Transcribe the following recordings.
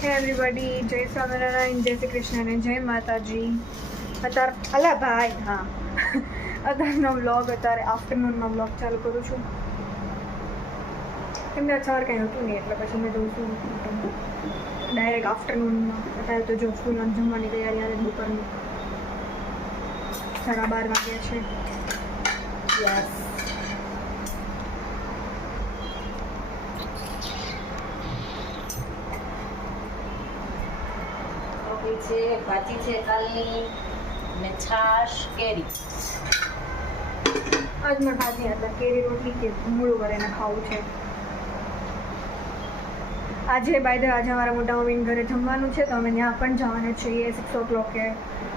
હે એવરીબડી, જય સ્વામિનારાયણ, જય શ્રી કૃષ્ણ અને જય માતાજી. અત્યારે અલા ભાઈ હા અત્યારનો વ્લોગ અત્યારે આફ્ટરનૂનમાં વ્લોગ ચાલુ કરું છું. કેમ કે સવાર કંઈ હતું નહીં એટલે પછી મેં જોઉં છું ડાયરેક્ટ આફ્ટરનૂનમાં. અત્યારે તો જો ફૂલ જમવાની તૈયારી આવે બપોરની 12:30 વાગ્યા છે. યસ છે ભાજી છે કાલની ને છાશ કેરી. આજ મારે ભાજી હતા કેરી રોટલી કે મૂળું કરીને ખાવું છે. આજે બાય ધ આજે અમારા મોટા મમ્મીને ઘરે જમવાનું છે તો અમે ત્યાં પણ જવાના છીએ 6 o'clock.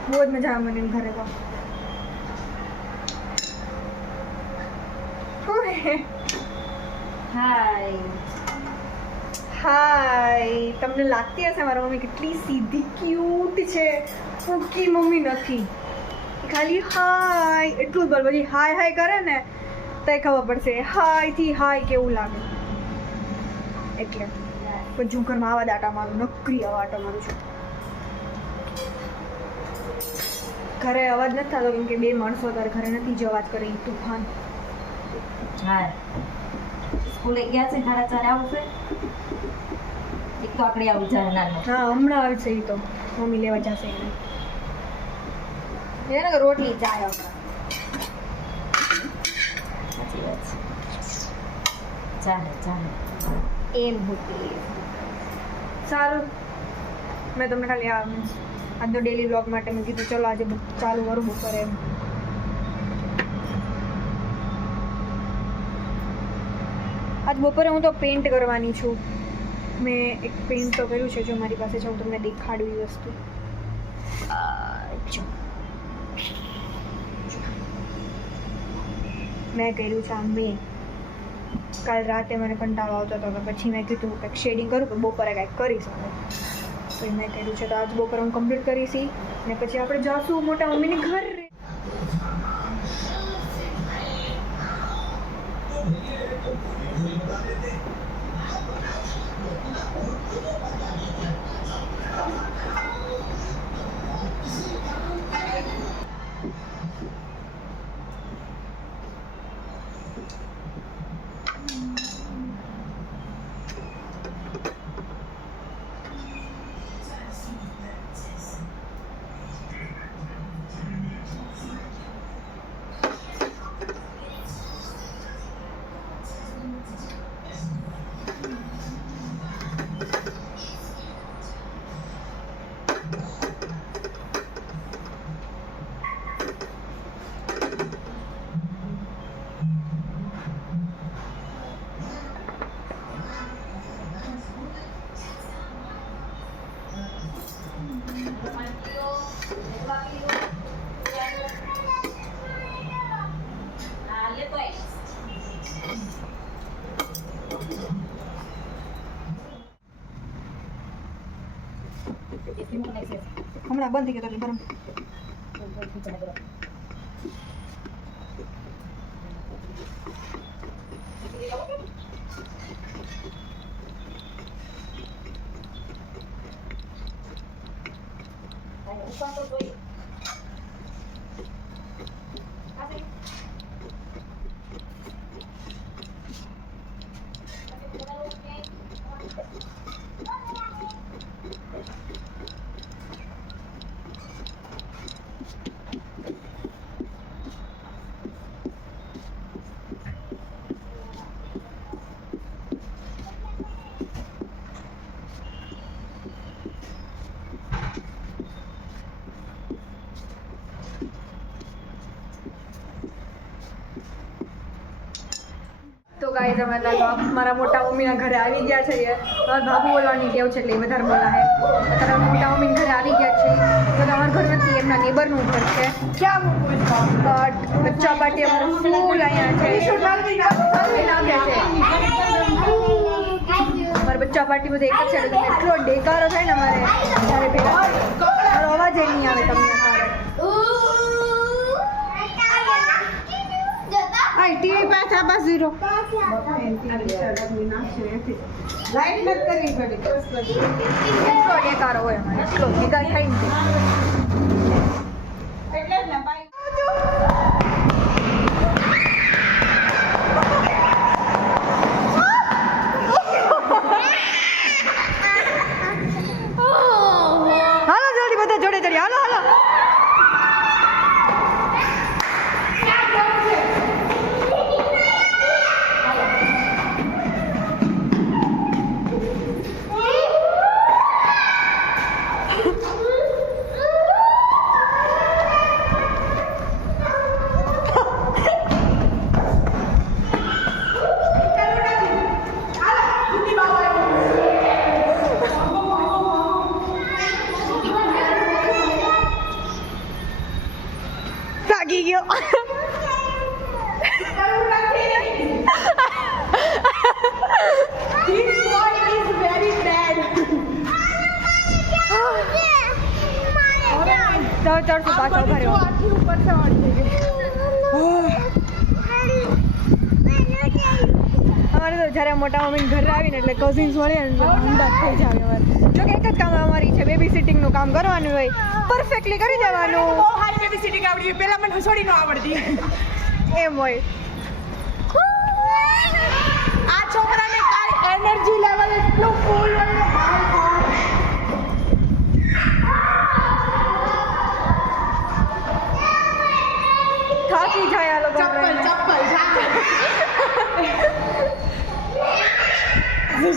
બહુ જ મજા આવે મને ઘરે તો. હાય, તમને લાગતી હશે મારા મમ્મી કેટલી સીધી ક્યુટ છે. ફૂકી મમ્મી નથી, ખાલી હાય એટલું જ બોલ. પછી હાય હાય કરે ને તો ખબર પડશે હાય થી હાય કેવું લાગે. એટલે પછી હું ઘરમાં આવા દાટા મારું નકરી આવા આટા મારું છું. ઘરે અવાજ નથી થતો કેમ કે 2 માણસો તારે ઘરે નથી જ અવાજ કરે તુફાન. હા સ્કૂલે ગયા છે 4:30 આવશે. એક તો આકડી આવી જાય નાનો. હા હમણાં આવે છે. એ તો મમ્મી લેવા જશે એને રોટલી ચાય સાચી વાત છે. ચાલે એમ હોતી. સારું, મેં તમને ખાલી આજનો ડેલી વ્લોગ માટે મેં કીધું ચલો આજે ચાલુ કરું બપોરે એમ. આજ બપોરે હું તો પેઇન્ટ કરવાની છું. મેં એક પેઇન્ટ તો કર્યું છે, જો મારી પાસે છે હું તમને દેખાડું એ વસ્તુ. મેં કર્યું છે આ મેં કાલ રાતે મને કંટાળો આવતો હતો તો પછી મેં કીધું કંઈક શેડિંગ કરું કે બપોરે કંઈક કરીશ. તો મેં કર્યું છે તો આજ બપોરે હું કમ્પ્લીટ કરીશ ને પછી આપણે જાશું મોટા મમ્મીને ઘરે. હમણાં બંધ થઈ ગયો એટલે ગરમ. તો ગાઈસ અમે મારા મોટા મમ્મીના ઘરે આવી ગયા છે. મારા બાબુ બોલવાની ટેવ છે એટલે વધારે બોલાય. અત્યારે મોટા મમ્મીના ઘરે આવી ગયા છે. તો તમારા ઘર નથી, એમના નેબરનું ઘર છે. ક્યાં બટ બચ્ચા પાર્ટી અમારું ફૂલ અહીંયા છે. અમારા બચ્ચા પાર્ટી બધું એક જ છે. તમે એટલો ડેકારો થાય ને અમારે જ્યારે ભેગા મારો અવાજ એ નહીં આવે તમને. આ ટીવી પાસે આ બાજુ ઝીરો લાઈટ કટ કરવી પડે એટલો ટેકારો હોય અમારે એટલો ભેગા થાય ને એટલે જ ને ભાઈ હાલો જલ્દી બધા જોડે ચડી હાલો હાલો ભાગી ગયો ચડશું પાછો ભર્યો અમારે તો જ્યારે મોટા મમ્મી ઘરે આવીને એટલે કઝિન્સ મળીએ ને અંદાજ થઈ જાય અમારે જો કે એક જ કામ અમારી છે બેબી સિટિંગનું કામ કરવાનું હોય પરફેક્ટલી કરી દેવાનું હારી બેબી સિટિંગ આવડી પેલા મને હસોડી ન આવડતી એમ હોય આ છોકરાને કાઈ એનર્જી લેવલ એટલું ફૂલ હોય થાકી જાય આ લોકો ચપ્પલ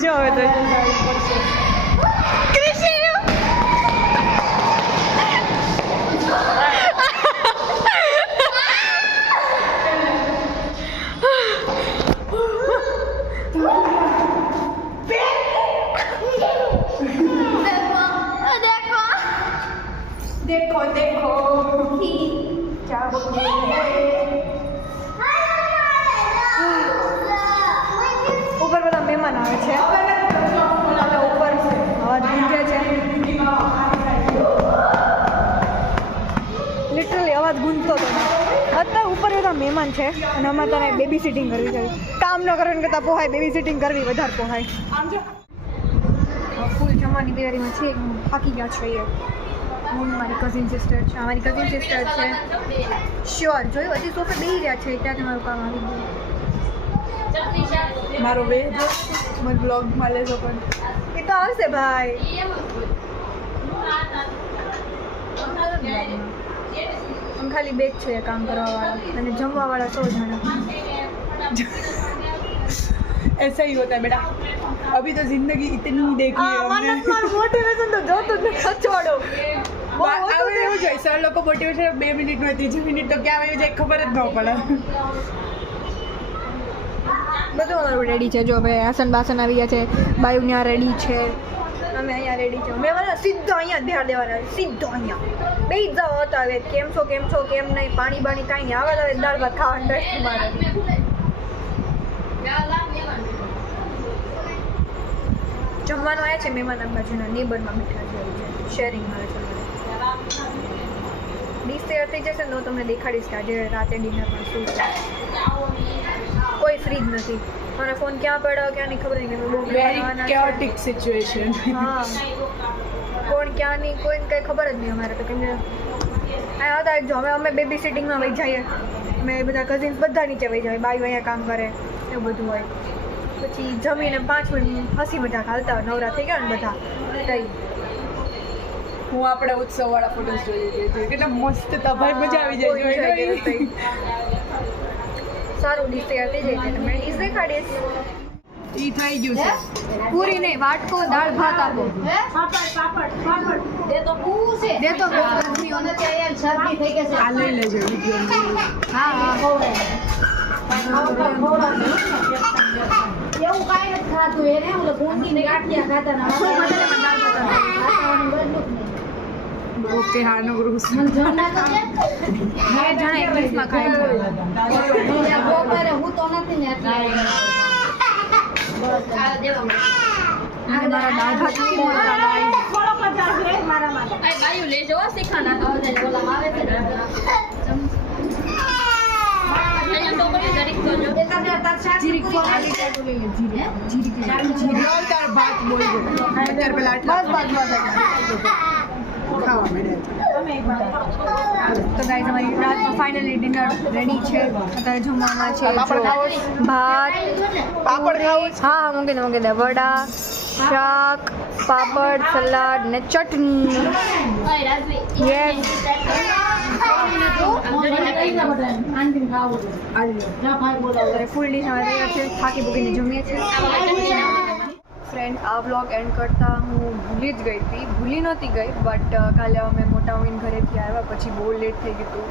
જો હવે તો देखो देखो क्या ઉપર બધા મહેમાન આવે છે અમે ઉપર અવાજ ગુંજે છે લિટરલી અવાજ ગુંજતો હતો અત્યારે ઉપર બધા મહેમાન છે અને અમે તને બેબી સિટિંગ કરવી છે કામ ન કરવાનું કરતાં પોહાય બેબી સિટિંગ કરવી વધારે પોહાય આમ જો ફૂલ જમવાની તૈયારીમાં છે થાકી ગયા છીએ હું મારી કઝિન સિસ્ટર છે અમારી કઝિન સિસ્ટર છે શ્યોર જોયું હજી સોફે બેસી રહ્યા છે ત્યાં તમારું કામ આવી ગયું મારો બે મને બ્લોગમાં લેજો પણ એ તો આવશે ભાઈ ખાલી બે જ છે કામ કરવાવાળા અને જમવાવાળા 100 જણા ऐसा ही होता है बेटा अभी तो जिंदगी इतनी देखी है हमने મોટિવેશન તો જોતું જ નથી છોડો હવે એવું જોઈએ સર લોકો મોટિવેશન 2 મિનિટમાં 3 મિનિટ તો ક્યાં આવી જાય ખબર જ ન પડે બધું અમારું રેડી છે જો ભાઈ આસન બાસન આવી ગયા છે બાયુ ત્યાં રેડી છે અમે અહીંયા રેડી છે મેં મને સીધો અહીંયા જ બેહાડ દેવાના સીધો અહીંયા બે જ જાઓ હતા હવે કેમ છો કેમ નહીં પાણી બાણી કાંઈ નહીં આવે હવે દાળ ભાત ખાવાનું ટેસ્ટ મારે જમવાનું આવ્યા છે મહેમાન બાજુના નેબરમાં બેઠા છે શેરિંગ આવે છે ડીશ તૈયાર થઈ જશે ને તો તમને દેખાડીશ કે આજે રાતે ડિનરમાં શું છે કોઈ ફ્રી જ નથી મને ફોન ક્યાં પડ્યો ક્યાં નહીં ખબર નહીં કે બહુ વેરી કેઓટિક સિચ્યુએશન હા કોણ ક્યાં નહીં કોઈને કંઈ ખબર જ નહીં અમારે તો કેમ કે અહીંયા હતા જો અમે બેબી સિટિંગમાં વહી જઈએ અમે બધા કઝિન્સ બધા નીચે વહી જાય બાઈ અહીંયા કામ કરે એવું બધું હોય પછી જમીને 5 મિનિટ હસી મજાક હાલતા હોય નવરા થઈ ગયા ને બધા તઈ હું આપણા ઉત્સવ વાળા ફોટોસ જોઈ રહી હતી કેટલા મસ્ત હતા ભાઈ મજા આવી જાય જોઈને સારું ડીશ તૈયાર થઈ જાય એટલે મેં ડીશ દેખાડીશ ઈ થઈ ગયું છે પૂરી નહીં વાટકો દાળ ભાત આપો દે તો પૂછ છે દે તો ગરમીઓને કે યાર શરદી થઈ ગઈ છે આ લઈ લેજો વિડીયો હા એવું કાંઈ નથી ખાતું એને ઓલો ભૂંગીને ગાંઠિયા ખાતા ના ઓકે હા નો ગ્રુસ મને જણા તો છે બે જણા ઇંગ્લિશમાં ખાય છે બપોરે હું તો નથી ને એટલે અને મારા દાળ ભાત નહીં મળતા ગાઈસ. ગાયું લેજો શીખાના ઓલામાં આવે છે ને અહીંયા તો કરી જરી તાર ભાત બોલ અત્યારે પેલા આટલા ખાવા મળ્યા તો ગાઈઝ અમારી રાતમાં ફાઇનલી ડિનર રેડી છે. અત્યારે જમવામાં છે પાપડ ખાવો છે? ભાત, પાપડ ખાવો છે? હા મૂકી દે વડા, શાક, પાપડ, સલાડ ને ચટણી. યસ ફૂલ ડીશ અમારે તૈયાર છે. થાકી ભૂકીને જમીએ છીએ. ફ્રેન્ડ આ વ્લોગ એન્ડ કરતાં હું ભૂલી જ ગઈ હતી. ભૂલી નહોતી ગઈ બટ કાલે અમે મોટા મમ્મીને ઘરેથી આવ્યા પછી બહુ લેટ થઈ ગયું હતું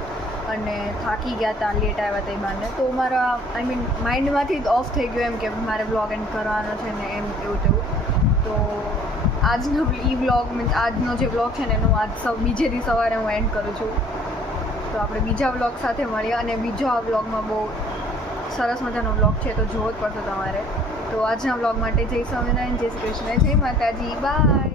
અને થાકી ગયા હતા લેટ આવ્યા તે બાને. તો મારા આઈ મીન માઇન્ડમાંથી જ ઓફ થઈ ગયું એમ કે મારે વ્લોગ એન્ડ કરવાનો છે ને એમ એવું તેવું. તો આજનો વ્લોગ મીન્સ આજનો જે વ્લોગ છે ને એનું બીજે દી સવારે હું એન્ડ કરું છું. તો આપણે બીજા વ્લોગ સાથે મળીએ અને બીજો આ વ્લોગમાં બહુ સરસ મજાનો વ્લોગ છે તો જોવો જ પડશે તમારે. તો આજના વ્લોગ માટે જય સ્વામિનારાયણ, જય શ્રી કૃષ્ણ, જય માતાજી, બાય.